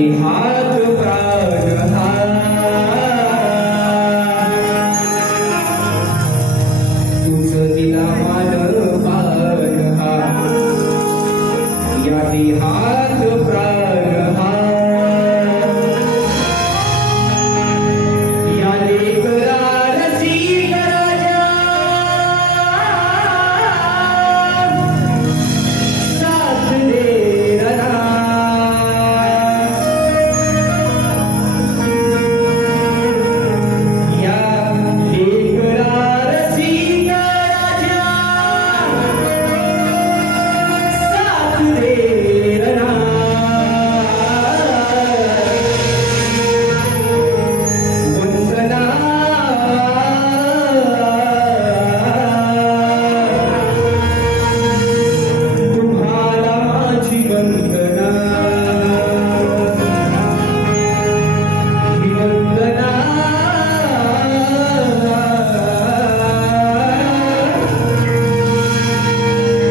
देहात प्राण हा तुझ दिला मान पान हा या देहात प्राण हा या लेकरा रसिक राजा साथ दे रहा या लेकरा रसिक राजा साथ दे रहा वंदना तुम्हाला माझी वंदना ही वंदना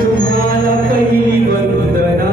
तुम्हाला पहिली वंदना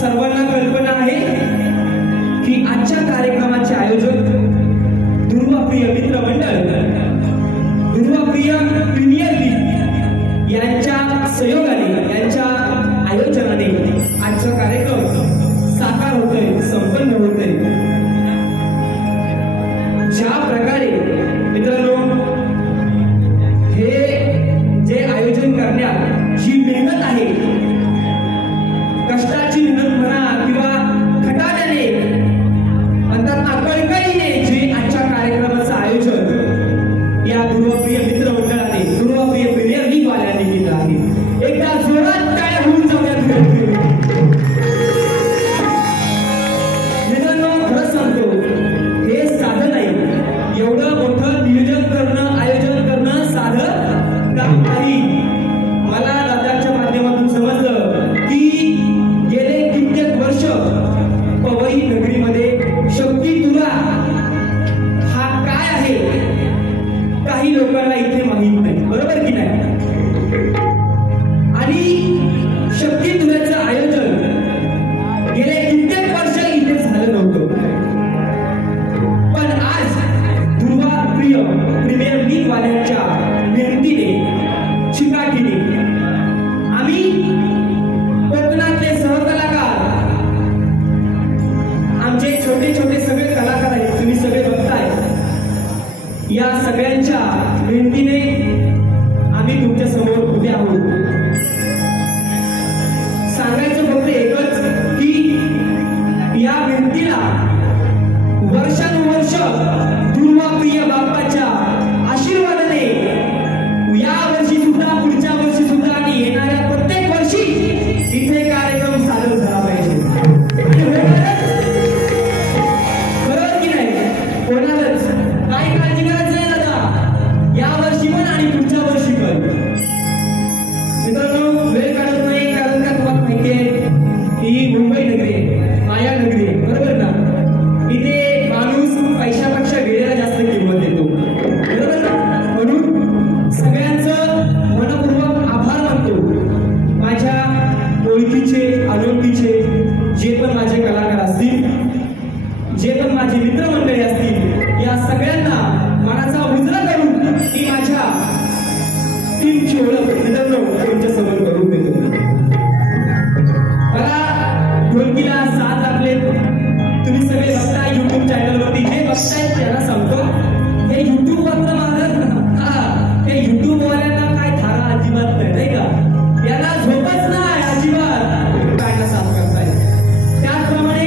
सर्वांना कल्पना आहे की आजच्या कार्यक्रमाचे आयोजक ध्रुवप्रिय मित्र मंडळ ध्रुवप्रिय प्रीमियर लीग यांच्या सहयोगाने यांच्या आयोजनाने आजचा कार्यक्रम साकार होतोय संपन्न होतोय। ज्या प्रकारे मित्रांनो हे जे आयोजन करण्यात जी मेहनत आहे कष्टाची मेहनत म्हणा किंवा खटाऱ्याने म्हणतात ना कळकळीने सगळ्यांच्या विनंतीने आम्ही तुमच्या समोर उभे आहोत. सांगायचं फक्त एकच की या विनंतीला वर्षानुवर्ष दुर्वाप्रिय बाप्पाच्या आशीर्वादाने या वर्षी सुद्धा, पुढच्या वर्षी सुद्धा आणि येणाऱ्या प्रत्येक वर्षी इथे कार्यक्रम सादर झाला पाहिजे. खरं की नाही? कोणालाच काही काळजी करायचं नाही दादा, या वर्षी पण आणि पुढच्या वर्षी पण. मित्रांनो, वेळ काढत नाही, कारण का तुम्हाला माहिती आहे ही मुंबई नगरी आहे, माया नगरी आहे, बरोबर ना? इथे माणूस पैशापेक्षा वेळेला जास्त किंमत देतो, बरोबर ना? म्हणून सगळ्यांचं मनपूर्वक आभार मानतो. माझ्या ओळखीचे, अनोळखीचे जे पण माझे कलाकार असतील, जे पण माझे मित्रमंडळी असतील, या सगळ्यांना मनाचा मुजरा करून मी माझ्या टीमची ओळख मित्रांनो तुमच्या समोर करून देतो. मला ढोलकीला साथ आपले तुम्ही सगळे बघताय युट्यूब चॅनलवरती, जे बघतायत त्यांना सांगतो हे युट्यूब वरनं माझं हे युट्यूब वाल्यांना काय थारा अजिबात नाही का? याला झोपच नाही अजिबात, काय साथ करताय. त्याचप्रमाणे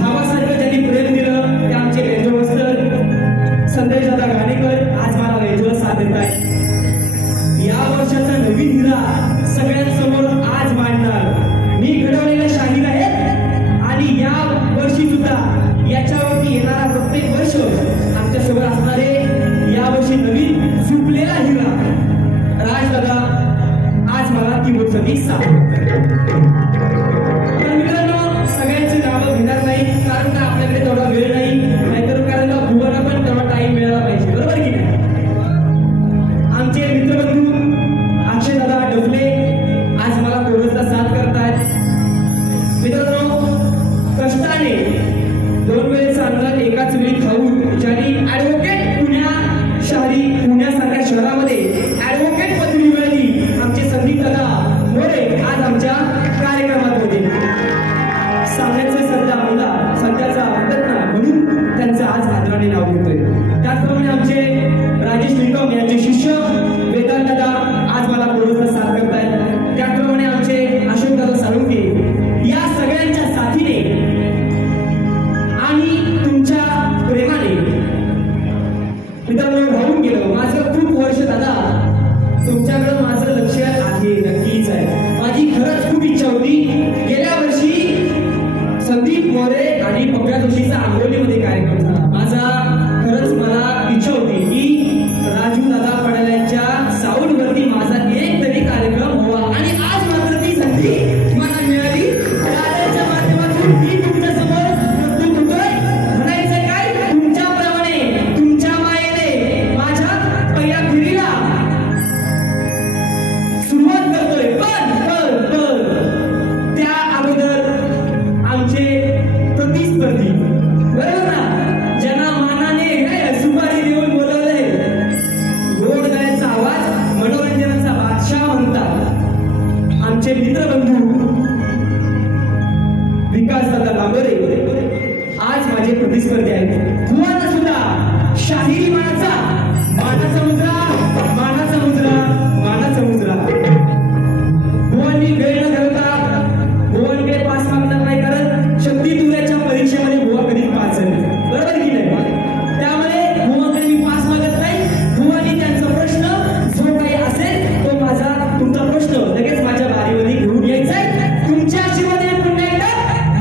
भावासारखं ज्यांनी प्रेम दिलं ते आमचे रेडिओ मास्टर संदेश दादा गाणेकर आज मला रेडिओला साथ देत आहे. या वर्षाचा नवीन हिरा सगळ्यांसमोर आज मांडणार मी घडवलेल्या शाहीर आहेत आणि या वर्षी सुद्धा याच्यावरती येणारा प्रत्येक वर्ष आमच्या सोबत असणारे या वर्षी नवीन झुकलेला हिरा राजदादा आज मला ती मोठी साथ. मित्रांनो, सगळ्यांची नावं घेणार नाही कारण का आपल्याकडे तेवढा वेळ नाही, नाहीतर कारण का भुवाला पण तेवढा टाइम मिळाला पाहिजे, बरोबर की नाही? आमचे मित्रबंधू अक्षय दादा डफले आज मला कोरसला साथ करतायत. मित्रांनो, कष्टाने 2 वेळेचं अन्न एकाच वेळी खाऊन ज्यांनी ऍडव्होकेट पुण्यासारख्या शहरामध्ये ऍडव्होकेट पदवी मिळाली आमचे संदीप दादा मोरे आज आमच्या कार्यक्रमात होते. सांगण्याचे सध्याचा म्हणतात ना, म्हणून त्यांचं आज आदराने नाव घेतोय. त्याचप्रमाणे आमचे राजेश निकम यांचे शिष्य वेदांत दादा आज मला कोरसला साथ करतायत. त्याचप्रमाणे आमचे अशोक दादा साळुंके या सगळ्यांच्या साथीने आणि तुमच्या प्रेमाने मित्रांनो राहून गेलं माझं खूप वर्ष. दादा तुमच्याकडे माझं लक्ष आहे, नक्कीच आहे. माझी खरंच खूप इच्छा होती गेल्या वर्षी संदीप मोरे आणि पप्या जोशीचा आंबोलीमध्ये कार्यक्रम झाला. माझा खरंच मला इच्छा होती की राजू दादा पडाल्यांच्या साऊंडवरती माझा एक तरी कार्यक्रम व्हावा आणि आज मात्र ती संधी मला मिळाली. दादाच्या माध्यमातून मी तुमच्या समोर प्रस्तुत होतोय. म्हणायचं काय, तुमच्याप्रमाणे तुमच्या मायेने माझ्या पहिल्या फेरीला सुरुवात करतोय. पण त्या अगोदर आमचे प्रतिस्पर्धी, बरोबर ना, ज्यांना मानाने सुपारी देऊन बोलवले, गोड गायचा आवाज मनोरंजनाचा बादशाह म्हणतात आमचे मित्रबंधू विकास दादा लांबरे आज माझे प्रतिस्पर्धी आहेत. भुवाना सुद्धा शाहीर मानाचा मुजरा भुवांनी वेळ न घालता भुवांकडे पास मागणार नाही, कारण शक्ती तुऱ्याच्या परीक्षेमध्ये भुवा कधी पास झाले, बरोबर की नाही? त्यामुळे भुवांकडे मी पास मागत नाही. भुवांनी त्यांचा प्रश्न जो काही असेल तो तुमचा प्रश्न लगेच माझ्या बारीमध्ये घेऊन यायचा आहे. तुमच्या आशीर्वादाने पुन्हा एकदा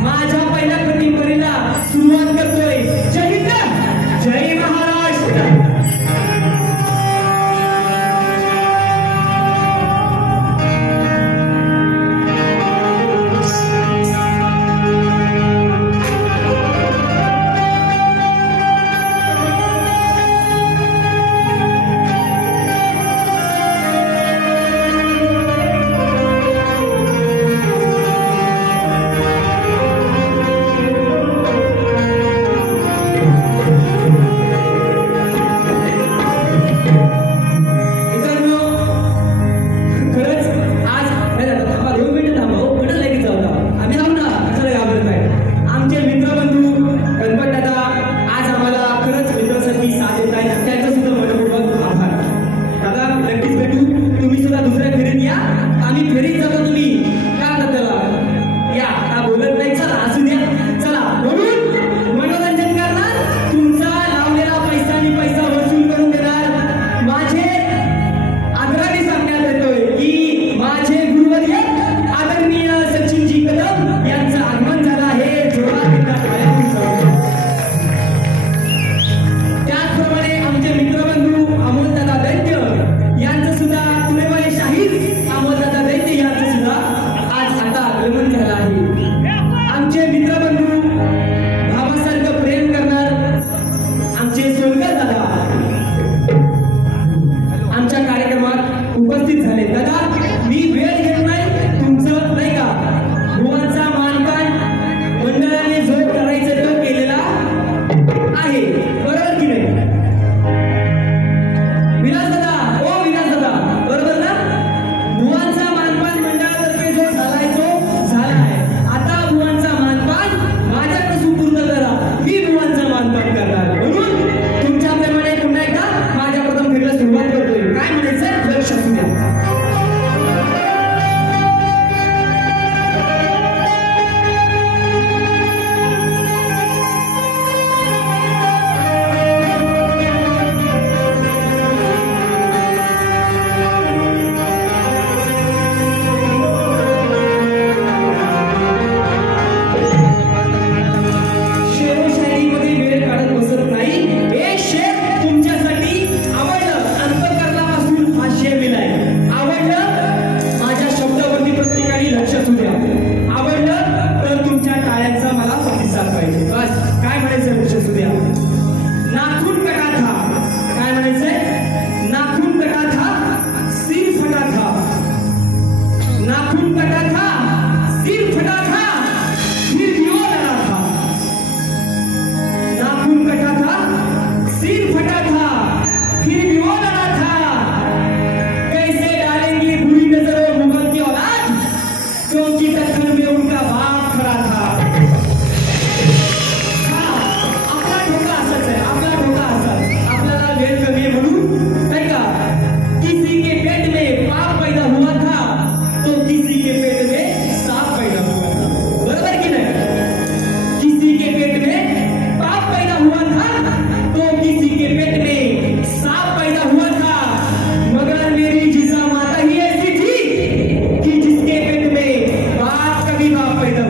माझ्या पहिल्या प्रतिस्पर्धीला सुरुवात करतोय. जय हिंद, जय महाराष्ट्र.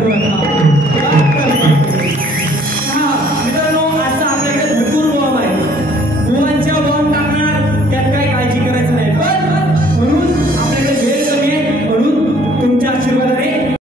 करू आता